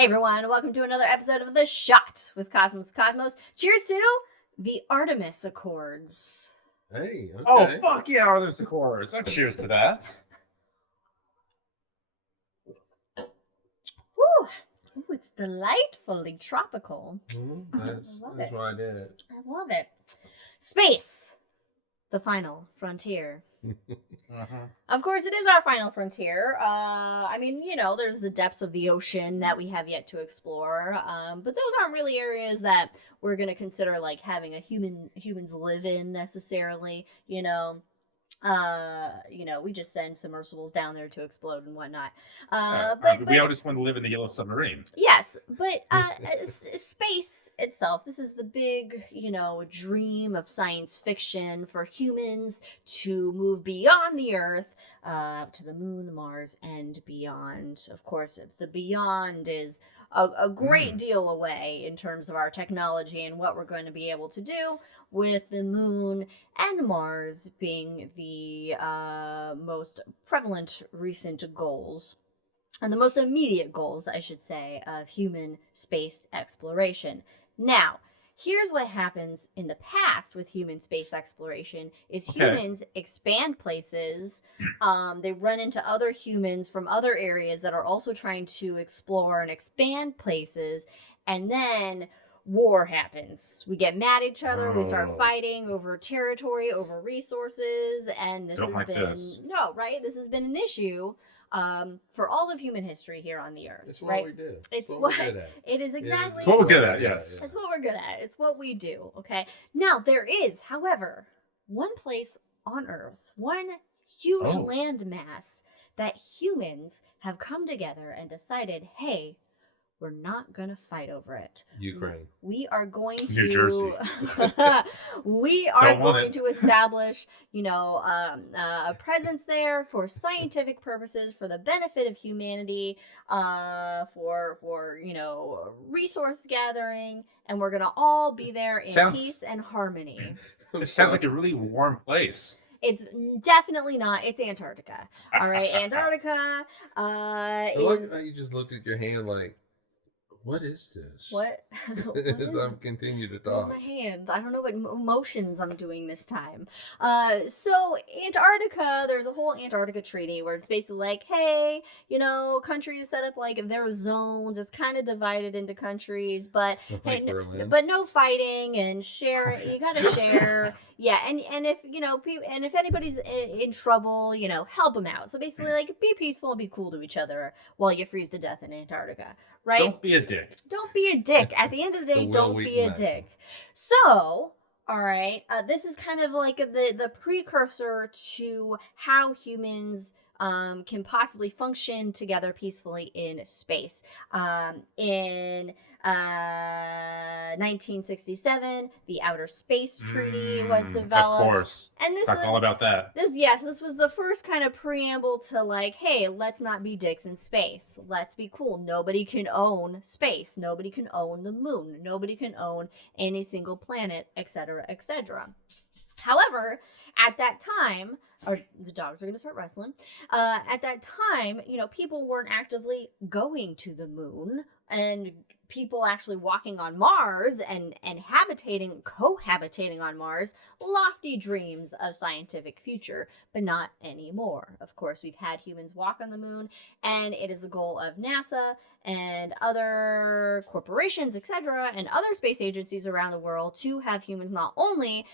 Hey everyone, welcome to another episode of The Shot with Cosmos. Cheers to the Artemis Accords. Hey, okay. Oh, fuck yeah, Artemis Accords. Oh, cheers to that. Woo! Ooh, it's delightfully tropical. That's why I did it. I love it. Space, the final frontier. Of course, it is our final frontier. There's the depths of the ocean that we have yet to explore. But those aren't really areas that we're going to consider like having humans live in necessarily. We just send submersibles down there to explode and whatnot. We all just want to live in the Yellow Submarine. Yes, but space itself, this is the big, dream of science fiction for humans to move beyond the Earth, to the moon, Mars, and beyond. Of course, the beyond is a great deal away in terms of our technology and what we're going to be able to do, with the moon and Mars being the most prevalent recent goals, and the most immediate goals, I should say, of human space exploration. Now, here's what happens in the past with human space exploration is humans expand places. They run into other humans from other areas that are also trying to explore and expand places, and then war happens. We get mad at each other. We start fighting over territory, over resources, and this has been an issue for all of human history here on the Earth. It's what we do. It's what we're good at. It is exactly. It's what we're good at. Yes. It's what we're good at. It's what we do. Okay. Now there is, however, one place on Earth, one huge landmass that humans have come together and decided, hey, we're not going to fight over it. Ukraine. We are going to... New Jersey. We are going to establish, a presence there for scientific purposes, for the benefit of humanity, for resource gathering, and we're going to all be there in peace and harmony. It sounds like a really warm place. It's definitely not. It's Antarctica. All right, Antarctica I like how you just looked at your hand like, what is this? What? As I continue to talk. Where's my hand? I don't know what motions I'm doing this time. So Antarctica, there's a whole Antarctica treaty where it's basically like, hey, countries set up like their zones. It's kind of divided into countries, but but no fighting and share. You gotta share. Yeah, and if if anybody's in trouble, help them out. So basically, like, be peaceful and be cool to each other while you freeze to death in Antarctica, right? Don't be a dick. Don't be a dick. At the end of the day, don't be a dick. So, all right, this is kind of like the precursor to how humans can possibly function together peacefully in space. In 1967, the Outer Space Treaty was developed. Of course. And this was all about that. This was the first kind of preamble to like, hey, let's not be dicks in space. Let's be cool. Nobody can own space. Nobody can own the moon. Nobody can own any single planet, etc., etc. However, at that time, or the dogs are going to start wrestling. At that time, people weren't actively going to the moon, and people actually walking on Mars and cohabitating on Mars, lofty dreams of scientific future, but not anymore. Of course, we've had humans walk on the moon, and it is the goal of NASA and other corporations, etc., and other space agencies around the world to have humans not only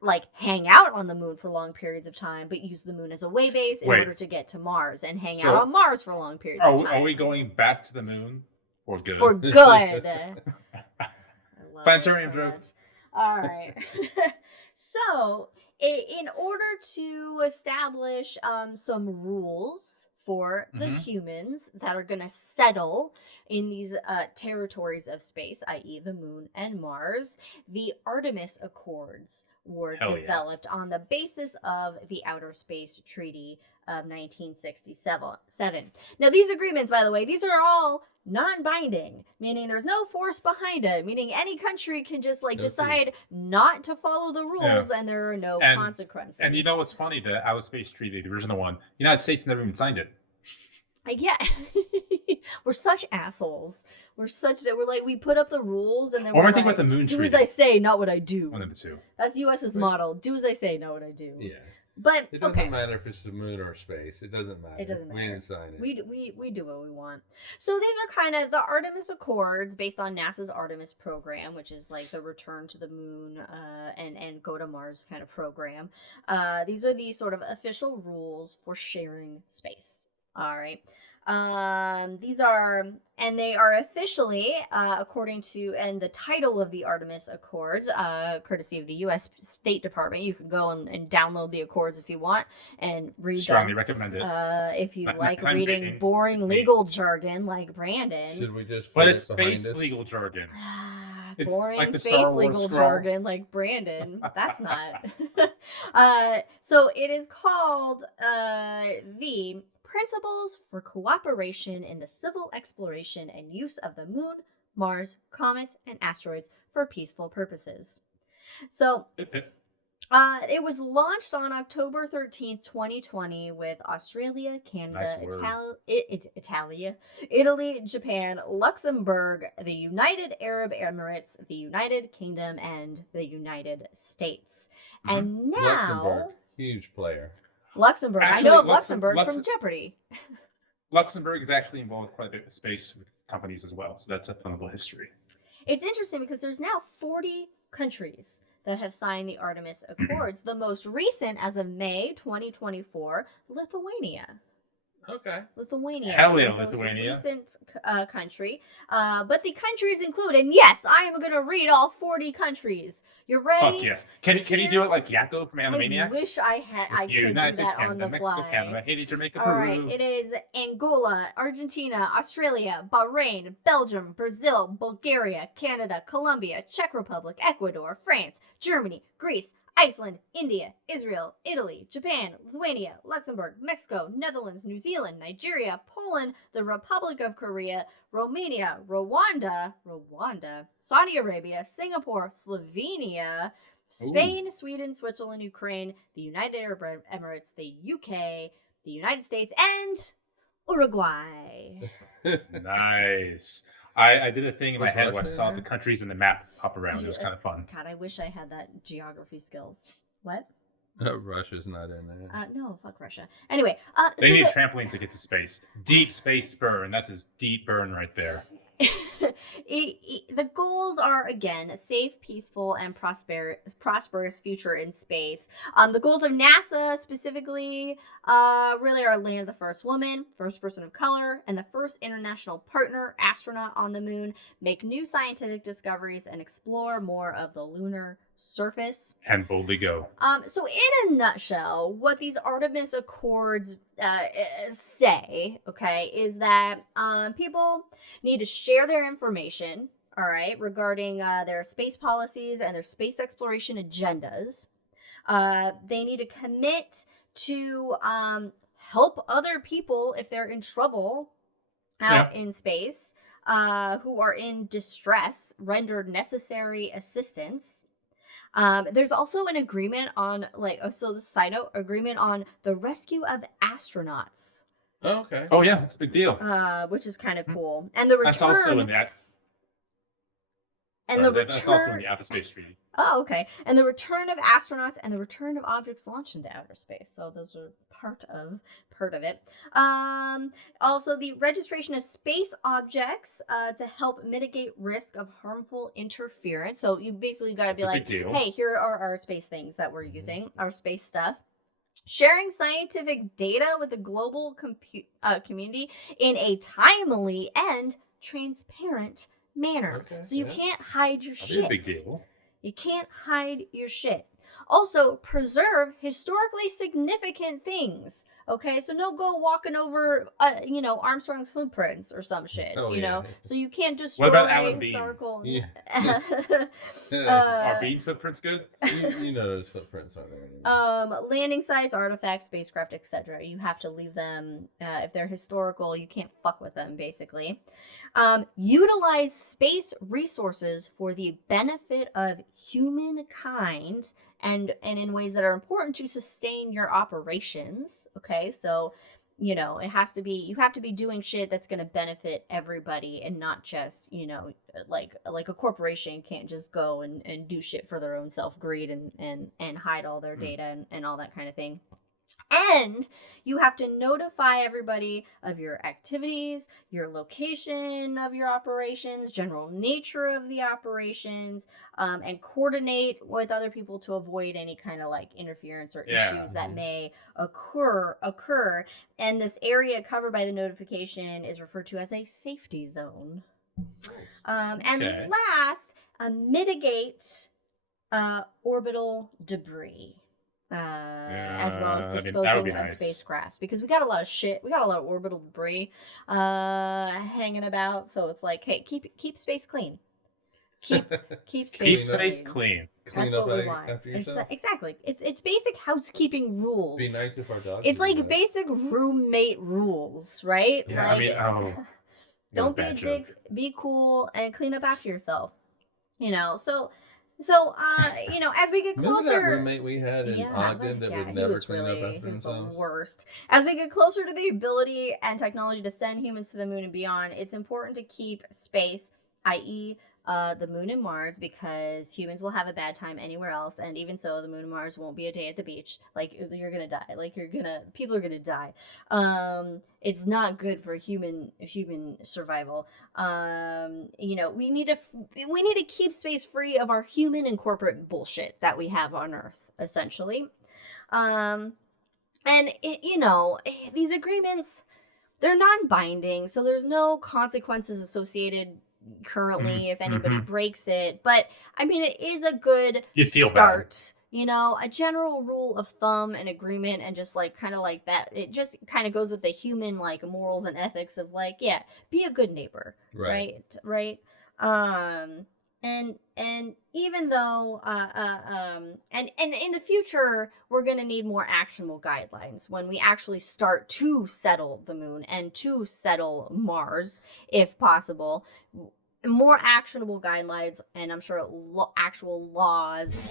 like hang out on the moon for long periods of time, but use the moon as a way base in order to get to Mars and hang out on Mars for long periods of time. Are we going back to the moon? For good. For good. Planetarium jokes. All right. So, in order to establish some rules for the humans that are going to settle in these territories of space, i.e. the moon and Mars, the Artemis Accords were developed on the basis of the Outer Space Treaty of 1967. Now, these agreements, by the way, these are all non-binding, meaning there's no force behind it, meaning any country can just decide not to follow the rules and there are no consequences. And you know what's funny? The Outer Space Treaty, the original one, the United States never even signed it. Yeah. We're such assholes. We're like, we put up the rules and then Or we're I think like, about the moon do treaty. as I say, not what I do. One of the two. That's US's model. Do as I say, not what I do. Yeah. But it doesn't matter if it's the moon or space. It doesn't matter. It doesn't matter. We didn't sign it. We do what we want. So these are kind of the Artemis Accords based on NASA's Artemis program, which is like the return to the moon and go to Mars kind of program. These are the sort of official rules for sharing space. All right. They are officially, according to, and the title of the Artemis Accords, courtesy of the U.S. State Department. You can go and download the Accords if you want and read Strongly them. recommend it. If you Not like time reading reading. boring legal jargon like Brandon. Should we just But put it's it behind space us? legal jargon. It's Boring like the space Star Wars legal scroll. jargon like Brandon. That's not. So it is called the Principles for Cooperation in the Civil Exploration and Use of the Moon, Mars, Comets, and Asteroids for Peaceful Purposes. So it was launched on October 13th, 2020 with Australia, Canada, Nice Italy, Japan, Luxembourg, the United Arab Emirates, the United Kingdom, and the United States. Mm-hmm. And now... Luxembourg, huge player. Luxembourg. Actually, I know of Luxembourg from Jeopardy. Luxembourg is actually involved with quite a bit of space with companies as well, so that's a fun little history. It's interesting because there's now 40 countries that have signed the Artemis Accords. The most recent, as of May 2024, Lithuania. Okay. Lithuania. Hell is yeah, the most Lithuania. recent country. But the countries include, and yes, I am going to read all 40 countries. You ready? Fuck yes. Can you do it like Yakko from Animaniacs? I wish I could do United States, that on Canada, the Mexico, fly. Canada, Haiti, Jamaica, All Peru. right, it is Angola, Argentina, Australia, Bahrain, Belgium, Brazil, Bulgaria, Canada, Colombia, Czech Republic, Ecuador, France, Germany, Greece, Iceland, India, Israel, Italy, Japan, Lithuania, Luxembourg, Mexico, Netherlands, New Zealand, Nigeria, Poland, the Republic of Korea, Romania, Rwanda, Saudi Arabia, Singapore, Slovenia, Spain, Sweden, Switzerland, Ukraine, the United Arab Emirates, the UK, the United States, and Uruguay. Nice. I did a thing in my Was head where I Russia saw there? the countries in the map pop around. It was kind of fun. God, I wish I had that geography skills. What? Russia's not in there. No, fuck Russia. Anyway, They so need trampolines to get to space. Deep space burn. That's a deep burn right there. the goals are, again, a safe, peaceful, and prosperous future in space. The goals of NASA specifically really are land the first woman, first person of color, and the first international partner astronaut on the moon, make new scientific discoveries, and explore more of the lunar surface. And boldly go. So in a nutshell, what these Artemis Accords say, okay, is that people need to share their information, all right, regarding their space policies and their space exploration agendas. They need to commit to help other people if they're in trouble out in space, who are in distress, render necessary assistance. There's also an agreement on, side note, agreement on the rescue of astronauts. Oh, okay. Oh yeah, it's a big deal. Which is kind of cool. And the return. That's also in that. And the return. That's also in the Outer Space Treaty. Oh, okay. And the return of astronauts and the return of objects launched into outer space. So those are part of it. Also, the registration of space objects to help mitigate risk of harmful interference. So you basically got to be like, hey, here are our space things that we're using, our space stuff. Sharing scientific data with the global community in a timely and transparent manner. Okay, so you can't hide your That'd be shit. a big deal. You can't hide your shit. Also, preserve historically significant things. Okay, so no go walking over, Armstrong's footprints or some shit. So you can't destroy What about Alan Bean? historical. Yeah. Are Bean's footprints good? you know those footprints aren't there anymore. Landing sites, artifacts, spacecraft, etc. You have to leave them. If they're historical, you can't fuck with them, basically. Utilize space resources for the benefit of humankind and in ways that are important to sustain your operations. Okay, so You know, it has to be, you have to be doing shit that's going to benefit everybody and not just, you know, like a corporation can't just go and do shit for their own self-greed and hide all their data and all that kind of thing. And you have to notify everybody of your activities, your location of your operations, general nature of the operations, and coordinate with other people to avoid any kind of like interference or issues that may occur. And this area covered by the notification is referred to as a safety zone. And last, mitigate orbital debris. As well as disposing of spacecrafts, because we got a lot of shit. We got a lot of orbital debris hanging about. So it's like, hey, keep space clean. Keep space clean. That's what we want. Exactly. It's basic housekeeping rules. Be nice if our dog. It's like basic roommate rules, right? Yeah, like, don't be a dick. Be cool and clean up after yourself. You know, so you know, as we get closer, remember that roommate we had in Ogden that would never clean up after himself? The worst. As we get closer to the ability and technology to send humans to the moon and beyond, it's important to keep space, i.e., the moon and Mars, because humans will have a bad time anywhere else, and even so, the moon and Mars won't be a day at the beach. Like, you're gonna die. Like, people are gonna die. It's not good for human survival. You know, we need to keep space free of our human and corporate bullshit that we have on Earth, essentially. You know, these agreements, they're non-binding, so there's no consequences associated currently if anybody breaks it, but I mean, it is a good start. You know, a general rule of thumb and agreement, and just like kind of like that, it just kind of goes with the human like morals and ethics of like, yeah, be a good neighbor, right? And even though and in the future we're going to need more actionable guidelines when we actually start to settle the moon and to settle Mars, if possible. More actionable guidelines, and I'm sure actual laws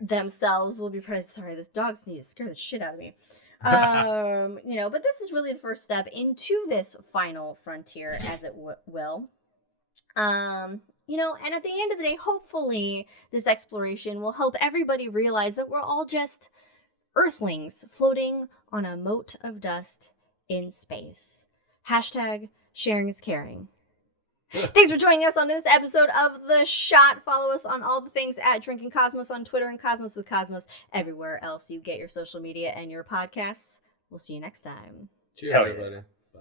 themselves will be present. Sorry, this dog sneeze scared the shit out of me. You know, but this is really the first step into this final frontier, as it will. You know, and at the end of the day, hopefully this exploration will help everybody realize that we're all just Earthlings floating on a mote of dust in space. # sharing is caring. Thanks for joining us on this episode of The Shot. Follow us on all the things at Drinking Cosmos on Twitter and Cosmos with Cosmos everywhere else you get your social media and your podcasts. We'll see you next time. Cheers, everybody. Bye.